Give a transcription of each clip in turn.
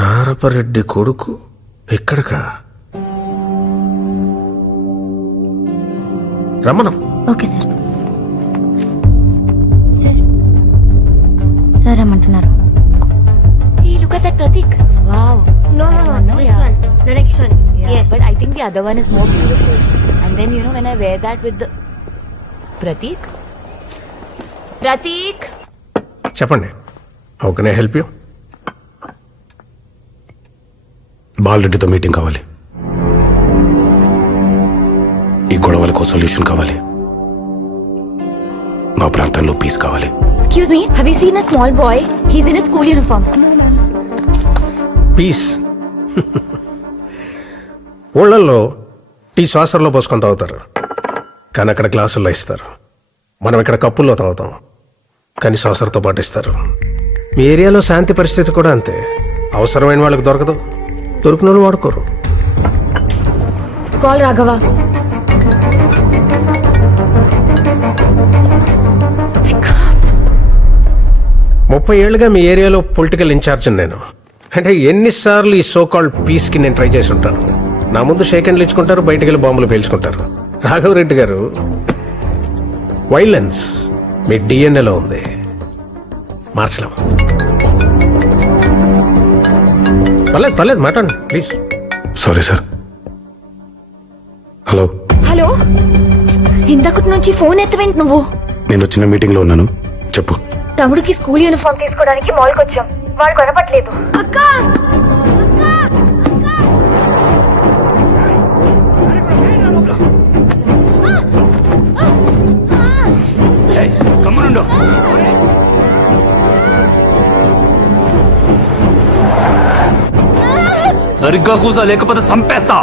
నారపరెడ్డి కొడుకు ఎక్కడికా? రమ్మను. Okay sir. Sir sir రమ్మంటున్నారు. Hey, look at that Pratik. Wow. No, this yeah. one. The next one. Yeah, Yes. but I think the other one is more beautiful. And then, you know, when I wear that with the... Pratik? Pratik? చెప్పండి. How can I help you? బాలరెడ్డితో meeting కావాలి. ఈ గొడవలకు solution కావాలి. మా ప్రాంతంలో piece కావాలి. Excuse me, have you seen a small boy? He's in a school uniform. పీస్. ఊళ్ళల్లో టీ శ్వాసంలో పోసుకొని తాగుతారు, కానీ అక్కడ గ్లాసుల్లో ఇస్తారు. మనం ఇక్కడ కప్పుల్లో తాగుతాం, కానీ శ్వాసంతో పాటు ఇస్తారు. మీ ఏరియాలో శాంతి పరిస్థితి కూడా అంతే. అవసరమైన వాళ్ళకి దొరకదు, దొరికిన వాళ్ళు వాడుకోరు. Call Raghava. 30 ఏళ్ళుగా మీ ఏరియాలో పొలిటికల్ ఇన్ఛార్జ్ నేను. అంటే ఎన్నిసార్లు ఈ సోకాల్డ్ పీస్కి నేను ట్రై చేసి ఉంటాను. నా ముందు షేక్ హ్యాండ్లు ఇచ్చుకుంటారు, బయటకు వెళ్ళి బాంబులు పేల్చుకుంటారు. రాఘవరెడ్డి గారు, వైలెన్స్ మీ డిఎన్ఏలో ఉంది, మార్చలేము. పర్లేదు మాట్లాడండి please. Sorry sir. Hello. Hello, ఇంతకుటి నుంచి ఫోన్ ఎత్తవేంటి నువ్వు? నేను చిన్న మీటింగ్లో ఉన్నాను, చెప్పు. తమ్ముడికి స్కూల్ యూనిఫామ్ తీసుకోవడానికి మాల్కి వచ్చాం, వాడు కొనపట్లేదు. అక్క సరిగ్గా కూసా, లేకపోతే సంపేస్తా.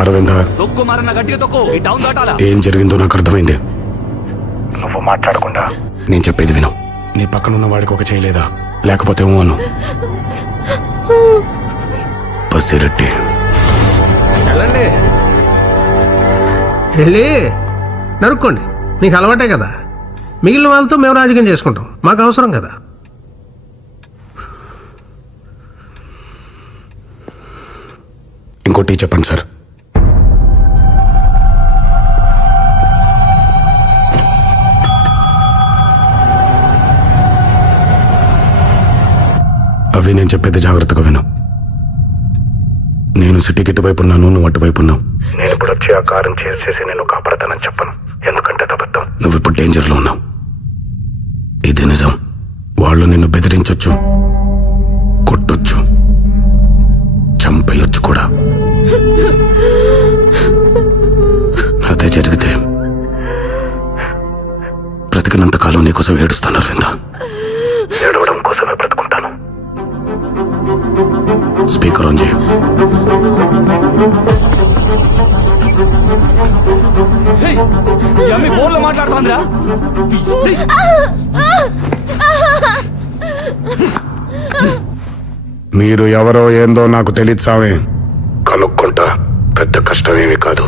అరవింద, తొక్కు మారన్న గట్టిగా తొక్కు. ఈ టౌన్ దాటాలా? ఏం జరిగిందో నాకు అర్థమైంది. నువ్వు మాట్లాడకుండా నేను చెప్పేది విను. నీ పక్కనున్న వాడికి ఒక చేయలేదా? లేకపోతే అను. పసిరెడ్డి వెళ్ళండి, వెళ్ళి నరుక్కోండి. మీకు అలవాటే కదా. మిగిలిన వాళ్ళతో మేము రాజకీయం చేసుకుంటాం, మాకు అవసరం కదా. ఇంకోటి చెప్పండి సార్. అవి నేను చెప్పేది జాగ్రత్తగా విను. నేను సిటీకి ఇటువైపు ఉన్నాను, నువ్వు అటువైపు ఉన్నావు. నేను ఇప్పుడు వచ్చి ఆ కారం చేసేసి నేను కాపాడతానని చెప్పను, ఎందుకంటే అబద్ధం. నువ్వు ఇప్పుడు డేంజర్లో ఉన్నావు, ఇది నిజం. వాళ్ళు నిన్ను బెదిరించొచ్చు, కొట్టొచ్చు, చంపేయొచ్చు కూడా. అదే జరిగితే బ్రతికినంత కాలం నీకోసం ఏడుస్తాను అరవింద. ఏడవడం కోసమే బ్రతుకుంటాను. స్పీకర్ ఆన్ చేయి. ఫోన్ లో మాట్లాడుతోందిరా. మీరు ఎవరో ఏందో నాకు తెలియదు సామే, కనుక్కుంటా. పెద్ద కష్టమేమీ కాదు.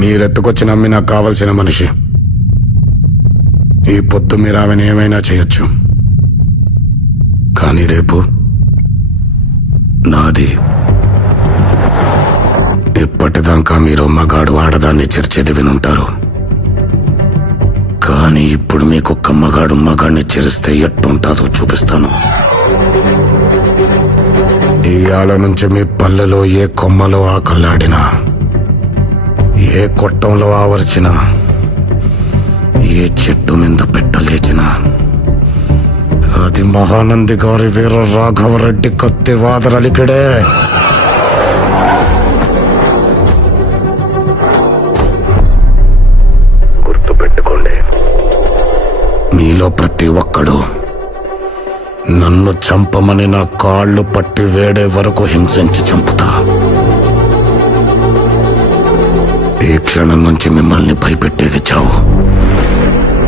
మీరెత్తుకొచ్చి నమ్మి నాకు కావలసిన మనిషి. ఈ పొద్దు మీరు ఆమెను ఏమైనా చేయొచ్చు, కానీ రేపు నాది. ఇప్పటిదాకా మీరు మగాడు ఆడదాన్ని చేర్చేది వినుంటారు, కానీ ఇప్పుడు మీకొక్క మగాడు మగాడిని చేరిస్తే ఎట్టుంటాదో చూపిస్తాను. ఇవాళ నుంచి మీ పల్లెలో ఏ కొమ్మలో ఆకల్లాడినా, ఏ కొట్టంలో ఆవర్చినా, ఏ చెట్టు మీద పెట్టలేచినా, అది మహానంది గారి వీర రాఘవరెడ్డి కత్తి వాదరలికిడే. గుర్తుపెట్టుకోండి, మీలో ప్రతి ఒక్కడు నన్ను చంపమని నా కాళ్ళు పట్టి వేడే వరకు హింసించి చంపుతా. ఈ క్షణం నుంచి మిమ్మల్ని భయపెట్టేది చావు,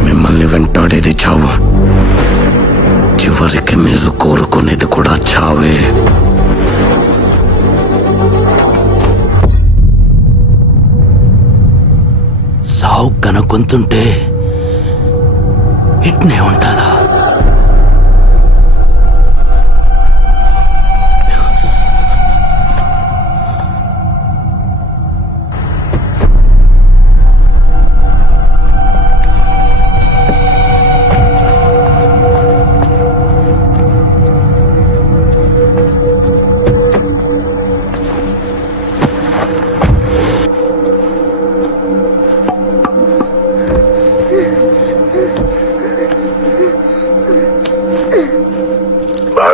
మిమ్మల్ని వెంటాడేది చావు, చివరికి మీరు కోరుకునేది కూడా చావే. సావు కనుక్కుంటుంటే ఇట్నే ఉంటుందా?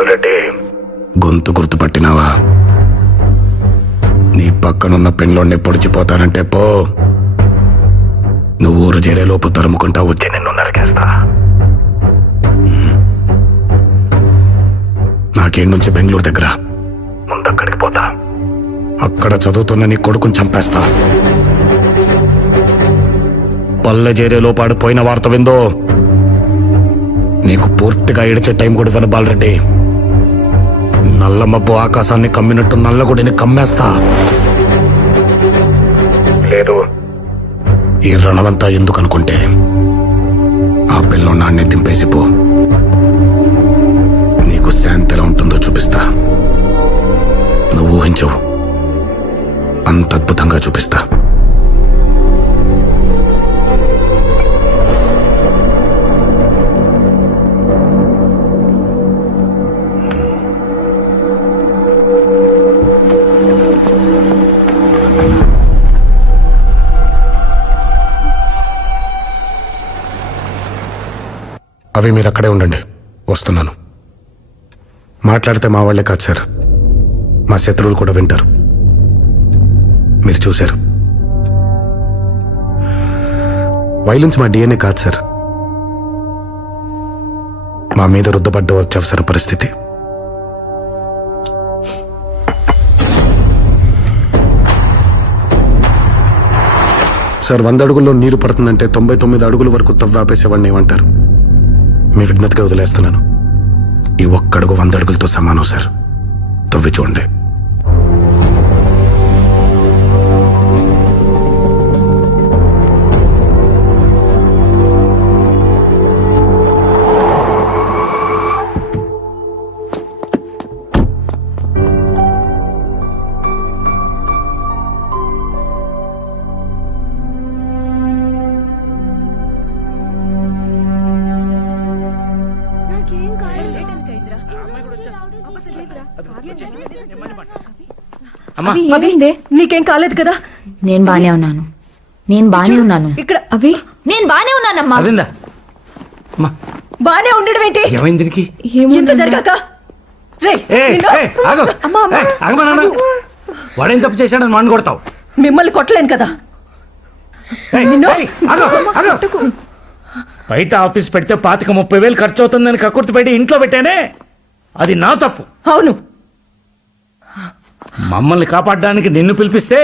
బాలరెడ్డి, గొంతు గుర్తుపట్టినావా? నీ పక్కనున్న పెన్లోనే పొడిచిపోతానంటే పో. నువ్వు ఊరు చేరేలోపు తరుముకుంటా వచ్చి నిన్ను నరికేస్తా. నాకేం నుంచి బెంగళూరు దగ్గర, ముందక్కడికి పోతా. అక్కడ చదువుతున్న నీ కొడుకుని చంపేస్తా. పల్లె చేరేలోపు ఆడిపోయిన వార్త విందో నీకు పూర్తిగా ఏడిచే టైం కూడా ఇవ్వను బాలరెడ్డి. నల్ల మబ్బు ఆకాశాన్ని కమ్మినట్టు నల్లగుడిని కమ్మేస్తా. లేదు, ఈ రణమంతా ఎందుకు అనుకుంటే ఆ పిల్లో నాన్నే దింపేసిపో. నీకు శాంతి ఎలా ఉంటుందో చూపిస్తా. నువ్వు ఊహించవు, అంత అద్భుతంగా చూపిస్తా. అవి మీరు అక్కడే ఉండండి, వస్తున్నాను. మాట్లాడితే మా వాళ్లే కాదు సార్, మా శత్రువులు కూడా వింటారు. మీరు చూశారు, వైలెన్స్ మా డిఎన్ఏ కాదు సార్, మా మీద రుద్దపడ్డ అత్యవసర పరిస్థితి. సార్, 100 అడుగుల్లో నీరు పడుతుందంటే 99 అడుగుల వరకు తవ్వాపేసేవాడిని ఏమంటారు? మీ విజ్ఞతగా వదిలేస్తున్నాను. ఈ ఒక్కడుగు 100 అడుగులతో సమానం సార్. తవ్వి చూడండి. ఏమైందే? నీకేం కాలేదు కదా? నేను బానే ఉన్నాను. నేను బానే ఉన్నాను. ఇక్కడ అవి నేను బానే ఉన్నానమ్మా. అదేందా బానే ఉండడం ఏంటి? ఏమైంది దీనికి? ఇంత జరగాక రేయ్, నిన్ను- వాడేం తప్పు చేశాడని మన్ను కొడతావు? మిమ్మల్ని కొట్టలేను కదా. బయట ఆఫీస్ పెడితే 25,000-30,000 ఖర్చు అవుతుందని కక్కుర్తి పెట్టి ఇంట్లో పెట్టానే, అది నా తప్పు. అవును, మమ్మల్ని కాపాడడానికి నిన్ను పిలిపిస్తే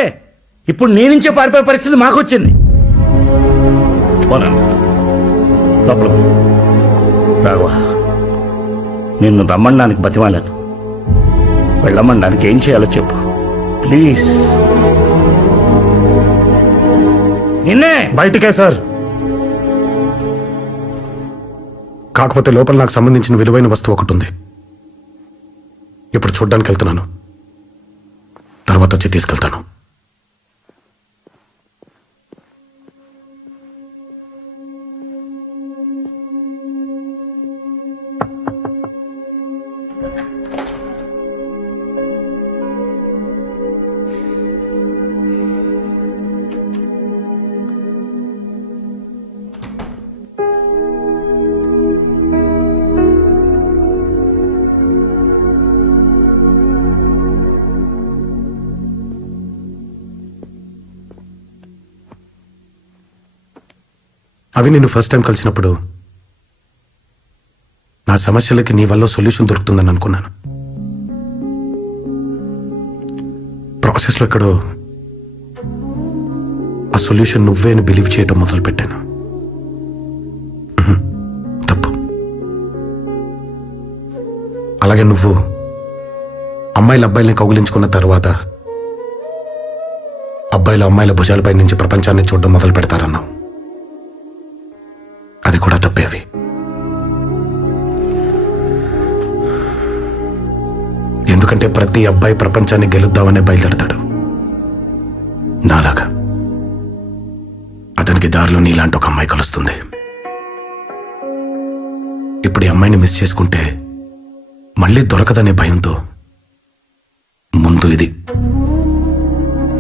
ఇప్పుడు నీ నుంచే పారిపోయే పరిస్థితి మాకొచ్చింది. లోపల రాఘవా, నిన్ను రమ్మడానికి బతిమాలను. వెళ్ళమనడానికి ఏం చేయాలో చెప్పు ప్లీజ్. నిన్నే బయటికే సార్. కాకపోతే లోపల నాకు సంబంధించిన విలువైన వస్తువు ఒకటి ఉంది. ఇప్పుడు చూడ్డానికి వెళ్తున్నాను, తర్వాత వచ్చి తీసుకెళ్తాను. అవి నేను ఫస్ట్ టైం కలిసినప్పుడు నా సమస్యలకి నీ వల్ల సొల్యూషన్ దొరుకుతుందని అనుకున్నాను. ప్రాసెస్లో ఎక్కడో ఆ సొల్యూషన్ నువ్వే అని బిలీవ్ చేయడం మొదలు పెట్టాను. తప్పు. అలాగే నువ్వు అమ్మాయిల అబ్బాయిల్ని కౌగిలించుకున్న తర్వాత అబ్బాయిలు అమ్మాయిల భుజాలపై నుంచి ప్రపంచాన్ని చూడడం మొదలు పెడతారన్నావు. అది కూడా తప్పేవి. ఎందుకంటే ప్రతి అబ్బాయి ప్రపంచాన్ని గెలుద్దామనే బయలుదేరతాడు నాలాగా. అతనికి దారిలో నీలాంటి ఒక అమ్మాయి కలుస్తుంది. ఇప్పుడు ఈ అమ్మాయిని మిస్ చేసుకుంటే మళ్ళీ దొరకదనే భయంతో ముందు ఇది,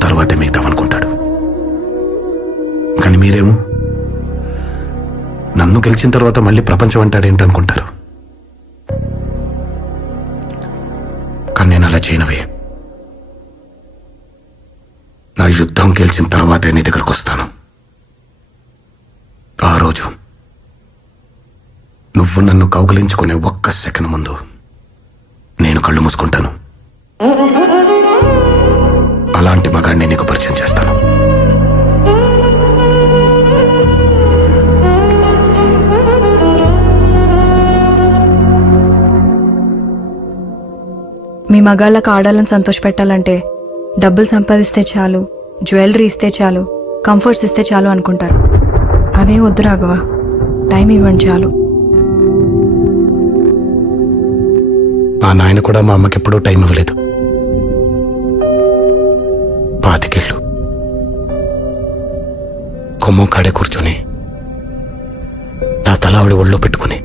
తర్వాతే మిగతావనుకుంటాడు. కానీ మీరేమో నన్ను గెలిచిన తర్వాత మళ్ళీ ప్రపంచం అంటాడేంటనుకుంటారు. ఏమైనా చేయనవే. నా యుద్ధం గెలిచిన తర్వాతే నీ దగ్గరకు వస్తాను. ఆ రోజు నువ్వు నన్ను కౌగిలించుకునే ఒక్క సెకండ్ ముందు నేను కళ్ళు మూసుకుంటాను. అలాంటి మగాడిని నీకు పరిచయం చేస్తాను. మీ మగాళ్ళకు ఆడాలని సంతోషపెట్టాలంటే డబ్బులు సంపాదిస్తే చాలు, జ్యువెలరీ ఇస్తే చాలు, కంఫర్ట్స్ ఇస్తే చాలు అనుకుంటారు. అవే వద్దు రాఘవ, టైం ఇవ్వండి చాలు. మా నాయన కూడా మా అమ్మకి ఎప్పుడూ టైం ఇవ్వలేదు. 25 ఏళ్ళు కొమ్మం కాడే కూర్చొని నా తల ఆవిడ ఒళ్ళో పెట్టుకుని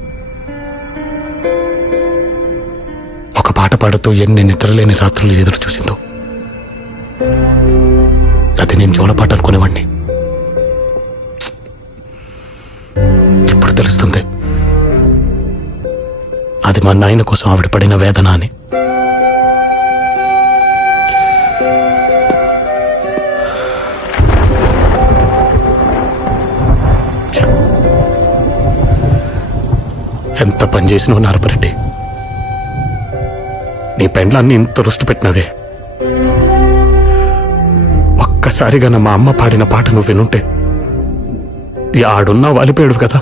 ఒక పాట పాడుతూ ఎన్ని నిద్రలేని రాత్రులు ఎదురు చూసిందో. అది నేను జోలపాట అనుకునేవాడిని. ఇప్పుడు తెలుస్తుంది అది మా నాయన కోసం ఆవిడ పడిన వేదన అని. ఛ! ఎంత పని చేసినావు నారపరెడ్డి. నీ పెండ్లాన్ని ఇంత రుష్టి పెట్టినవే. ఒక్కసారిగా మా అమ్మ పాడిన పాట నువ్వు వినుంటే ఆడున్నా వాలిపోయాడు కదా.